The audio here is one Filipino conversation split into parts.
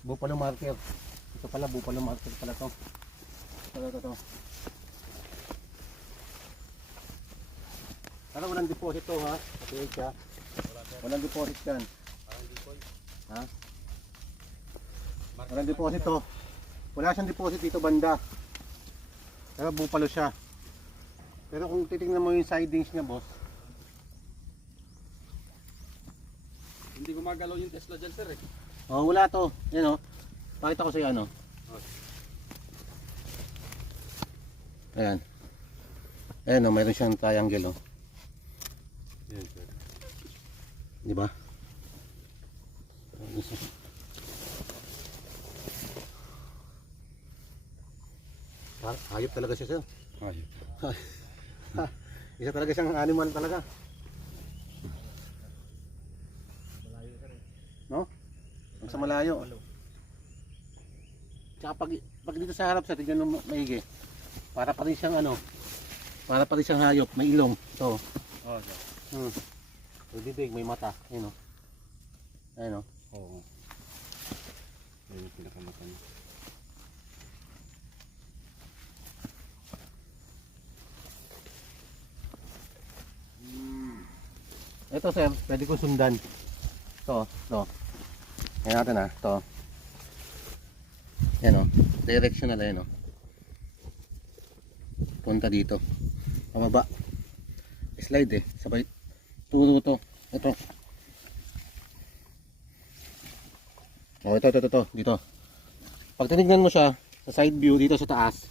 Buffalo marker. Ito pala, buffalo marker pala to. Ito. Para walang deposit to ha. Okay siya. Walang deposit yan. Ha? Walang deposit to. Wala siyang deposit dito banda. Pero buffalo siya. Pero kung titingnan mo yung sidings niya, boss. Hindi gumagalaw yung Tesla dyan, sir eh. Oh, wala to. Yan oh. Pakita ko sa iyo ano. Ayan. Ayan oh, mayroon siyang triangle oh. Yan, sir. Di ba? Hayop talaga siya, sir. Ayun. Isa talaga siyang animal talaga. No? Ang sa malayo. Tsaka pag dito sa harap sa tignan mo maigi. Para pa rin siyang ano. Para pa rin siyang hayop, may ilong. Ito. Oh, sir. May bibig, may mata. Ayun oh. Ayun oh. Oo. Ayun yung pinakamata niya. Ito sir, pwede ko sundan. Ito. Ayan natin ha. Ito. Yan o. Directional ayan o. Punta dito. Pababa. Slide eh. Sabay. Turo to. Ito. O ito. Dito. Pag tinignan mo siya, sa side view dito sa taas,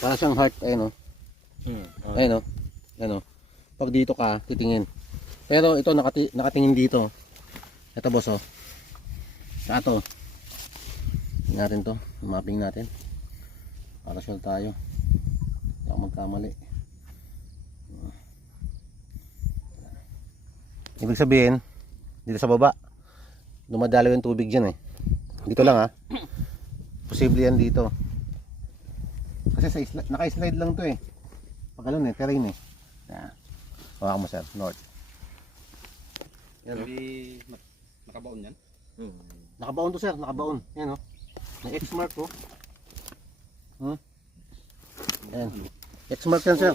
para siyang heart. Ayan o. Ayan o. Ayan o. Pag dito ka, titingin. Pero ito nakatingin dito. Ito boss oh. Sa ito. Natin to, mapping natin. Para sure tayo. Hindi ako magkamali. Ibig sabihin, dito sa baba, dumadalaw yung tubig dyan eh. Dito lang ha. Posible yan dito. Kasi sa naka-slide lang to eh. Pag alon eh, terrain eh. Hawakan mo sir, north. Yan, hindi nakabaon yan? Nakabaon to sir, nakabaon. Yan o. May X mark oh. Yan. X mark yan sir.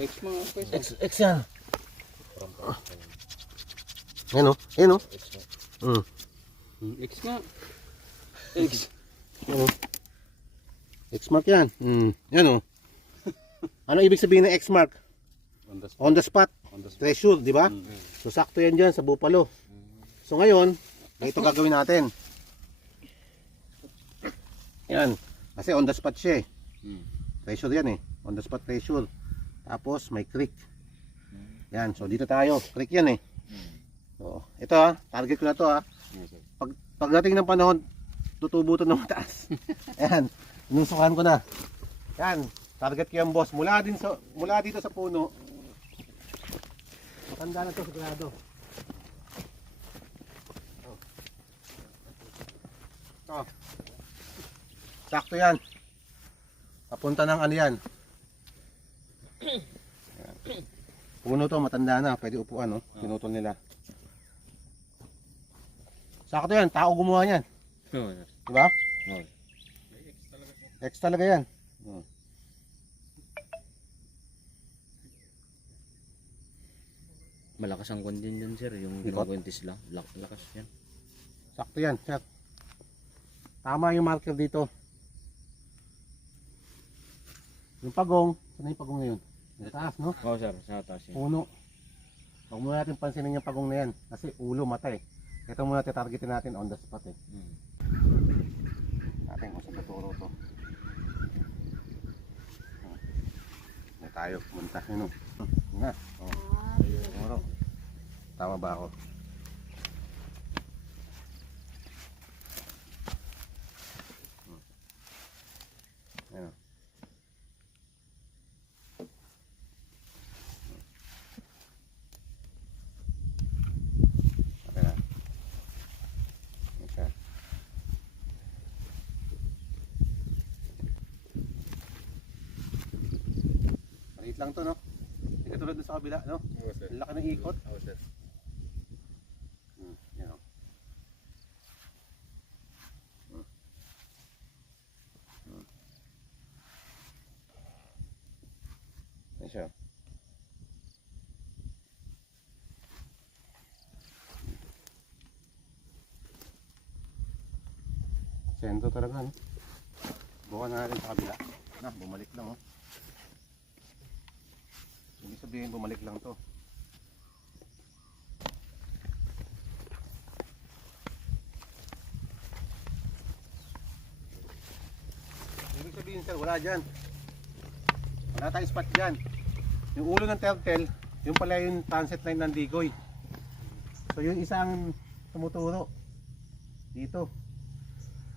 X yan. Yan o. Yan o. X nga. X. Yan o. X mark yan. Yan o. Ano ibig sabihin ng X mark? On the spot. Treasure, di ba? So sakto yan dyan sa buffalo. So ngayon, ito gagawin natin. Yan. Kasi on the spot siya eh. Treasure yan eh. On the spot treasure. Tapos may creek. Yan. So dito tayo. Creek yan eh. So, ito ha. Target ko na to ha. Pagdating ng panahon, tutubo to ng mataas. Yan. Inusukan ko na. Yan. Target ko yan boss. Mula dito sa puno. Matanda na to sigurado. Oh. Sakto yan. Papunta ng ano yan. Puno to, matanda na. Pwede upuan, no? Pinutol nila. Sakto yan. Tao gumawa yan. Diba? X talaga yan. Malakas ang kondin dyan sir, yung ginagawintis lang. Lakas yan. Sakto yan, sir. Tama yung marker dito. Yung pagong, saan yung pagong na yun? Sa taas, no? Oo sir, sa taas yan. Puno. Huwag muna natin pansinin yung pagong na yan. Kasi ulo, mata eh. Ito muna titargetin natin on the spot eh. Natin kung saan tuturo to. May tayo, pumunta. Yun o. Nga. Tumuro. Tama ba ako? Ayan o. Okay na. Okay. Maliit lang to, no? Hindi katulad doon sa kabila, no? Oo, sir. Ang laki ng ikot. Oo, sir. Yan o. sentro talaga, no? Bukan na natin sa kabila. Na, bumalik lang, oh. Ibig sabihin, bumalik lang to. Ibig sabihin, sir, wala dyan. Wala tayong spot dyan. Yung ulo ng turtle, yung pala yung transit line ng Digoy. So yung isang tumuturo dito.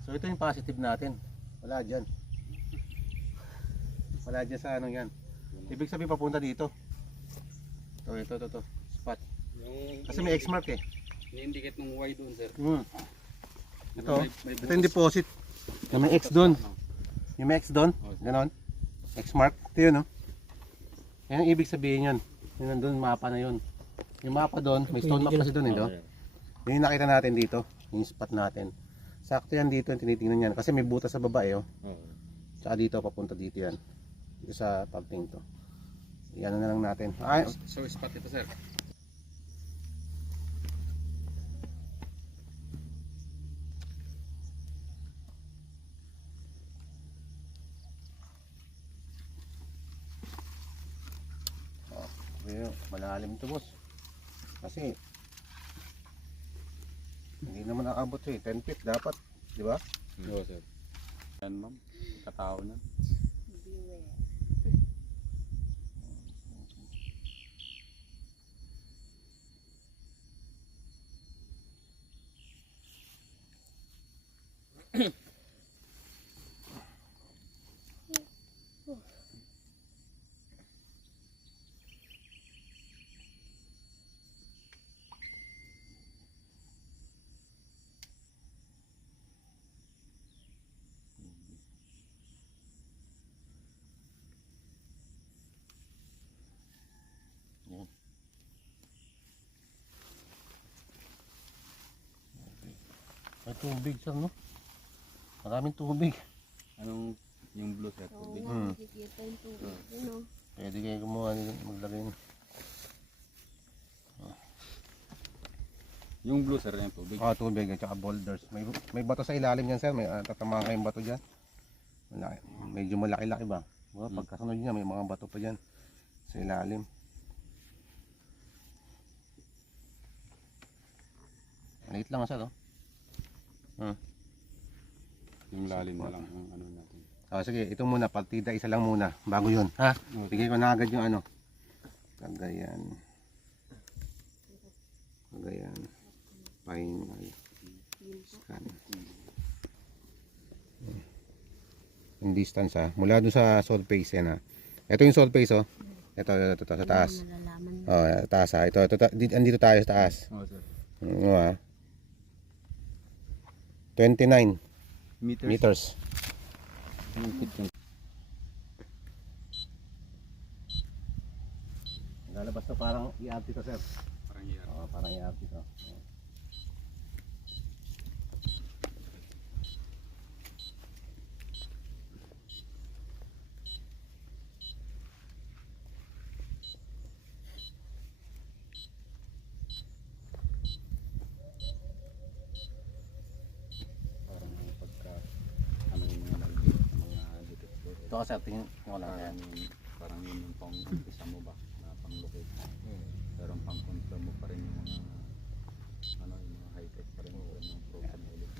So ito yung positive natin. Wala dyan. Wala dyan sa ano yan. Ibig sabihin papunta dito. Ito. Spot. Kasi may X mark eh. Ni-indicate ng Y doon, sir. Ito. May Ito yung deposit. Yung may X doon. Yung may X doon. Ganon. X mark. Ito yun, no? Yan ang ibig sabihin yun. Yung nandun, mapa na yun. Yung mapa doon, may stone map kasi doon, eh, no? Yun yung nakita natin dito. Yung spot natin. Sakto yan dito, yung tinitingnan yan. Kasi may butas sa baba, eh, oh. Tsaka dito, papunta dito yan. Dito sa pagting to. Yan na lang natin. Ay, So, spot ito, sir. malalim to, boss. Kasi hindi naman nakabot eh. 10 feet dapat, di ba? Oo, sir. Yan, ma'am. Katao na. May tubig, sir, no? Maraming tubig. Anong yung blue, sir? Tubig? Nakikita yung tubig. Ano? Pwede kayo gumawa nito, maglagay na. Yung blue, sir, yung tubig. Tubig at saka boulders. May bato sa ilalim yan, sir. May tatamaan kayong bato dyan. Malaki. Medyo malaki-laki ba? Pagkasunod niya, may mga bato pa dyan sa ilalim. Maliit lang, sir, oh. Yung lalim na lang ang ano natin. Sige, ito muna, partida isa lang muna, bago yun, ha? Bigay ko na agad yung ano. Cagayan. Final. Scan. Yung distance, ha? Mula dun sa soul face yan, ha? Ito yung soul face, oh. Ito, sa taas. Taas, ha? Andito tayo sa taas. Oo, sir. Ha? 29 meters. Lalabas to parang i-RT to, sir. Parang yan. Parang i-RT to. Parang pagka ano yung mga lalagay, mga detector. Ito kasi tingin ko lang yan. Parang yun yung pang umpisa mo ba na pang locate. Pero pang confirm mo pa rin yung mga ano yung mga high tech pa rin yung mga program na ulit.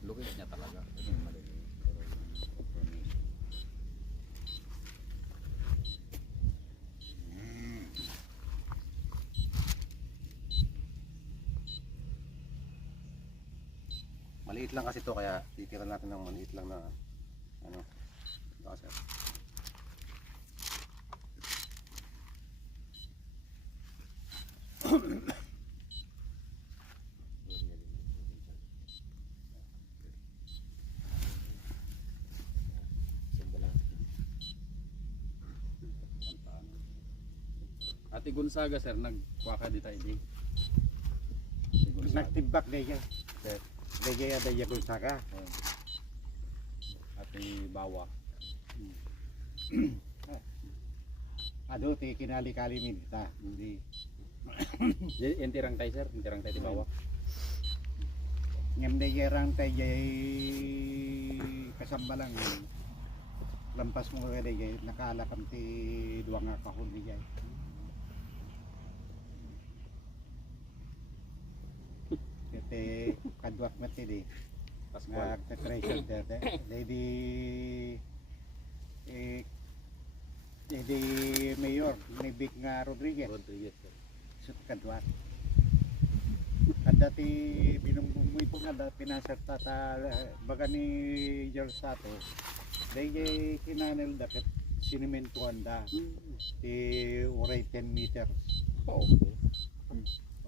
Locate niya talaga. Yung mali. Pero yung confirmation. Maliit lang kasi to, kaya titira natin ng maliit lang na ano. Ito kasi. Ate Gonzaga, sir, nagkuha ka di tayo di. Nagtibak daya. Daya daya kung saka. Ate Bawa. Ado ti kinali-kali minta. Hindi. Intirang tayo, sir. Intirang tayo di Bawa. ngem day rang tay jay kasambalang lampas mo ka day nakalakam ti duwa nga kahon ni jay. Ite kadwak mati di Pascual. nga treasure dete lady di mayor ni Vic nga Rodriguez sut kadwak at dati binungbumoy po nga dati pinasarta ta baga ni George Sato dahil kinanel dakit sinimentuan da ti uray 10 meters. Oh.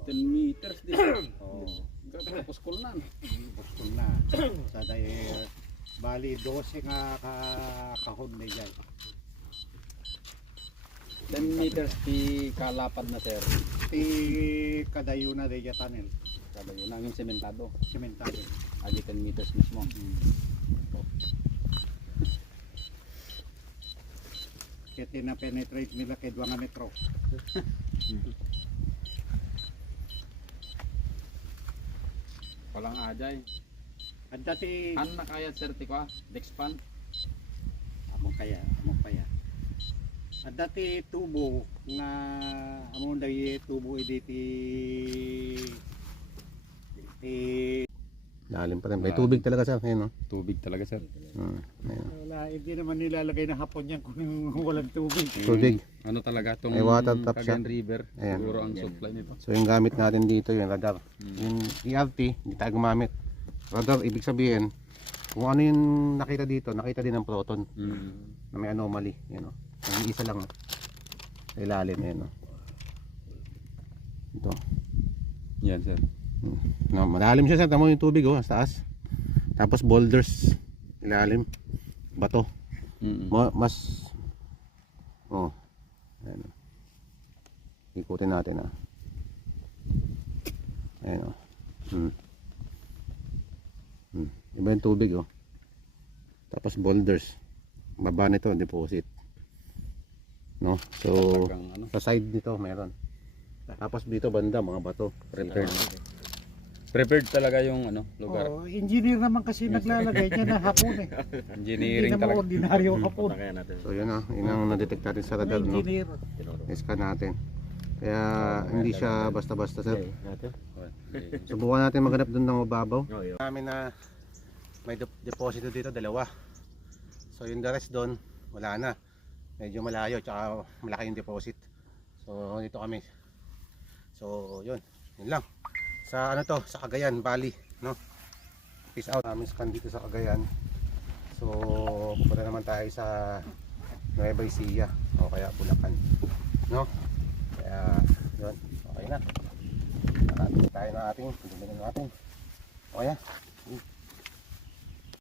10 meters din. Oh. Tapos cool na. Bukol na sa dahil bali 12 nga kahon na dyan. 10 meters di kalapad na sir. Ti kadayo na dyan tunnel Kada yun ang yung sementado. simentado. Adi 10 meters mismo. Kaya tina-penetrate nila kay 2 metro. Walang ajay. At dati An na kaya sir ti ko? Dexpan. among kaya. At dati tubo nga among dahil tubo iditi Lalim pa rin. May tubig talaga sir. Ayun, no? Tubig talaga sir. Ayun. wala, hindi naman nilalagay na hapon yan kung walang tubig. Tubig. Ano talaga tong May water tap siya. Cagayan River. Ayan. Siguro ang supply nito. So yung gamit natin dito yung radar. Yung ERT, hindi tayo gumamit. Radar, ibig sabihin, kung ano yung nakita dito, nakita din ng proton na may anomaly. Yan, no? Yung isa lang. Sa ilalim. Yan, no? Ito. Yan sir. No, malalim siya, tamo yung tubig oh, sa taas. Tapos boulders, ilalim, bato. Mas oh. Ayan. Ikutin natin ah. Ayan oh. Iba yung tubig oh. Tapos boulders. Baba nito deposit. No? So Talagang ano. sa side nito meron. Tapos dito banda mga bato. Prepared talaga yung ano, lugar. Oh, engineer naman kasi naglalagay niya na hapon eh. Hindi Engineering naman talaga. ordinaryo hapon. So yun ah, yun ang na-detect natin sa radar no. Engineer. I-scan natin. Kaya hindi siya basta-basta sir. Okay. Subukan natin maghanap doon ng mababaw. Namin na may deposito dito, dalawa. So yung the rest doon, wala na. Medyo malayo, tsaka malaki yung deposit. So dito kami. So yun lang. Sa ano to, sa Cagayan Valley, no? Peace out. Namin scan dito sa Cagayan. So pupunta naman tayo sa Nueva Ecija o kaya Bulacan, no? Kaya yun, okay na. Nakatid tayo na ating, pindumin natin. Okay na.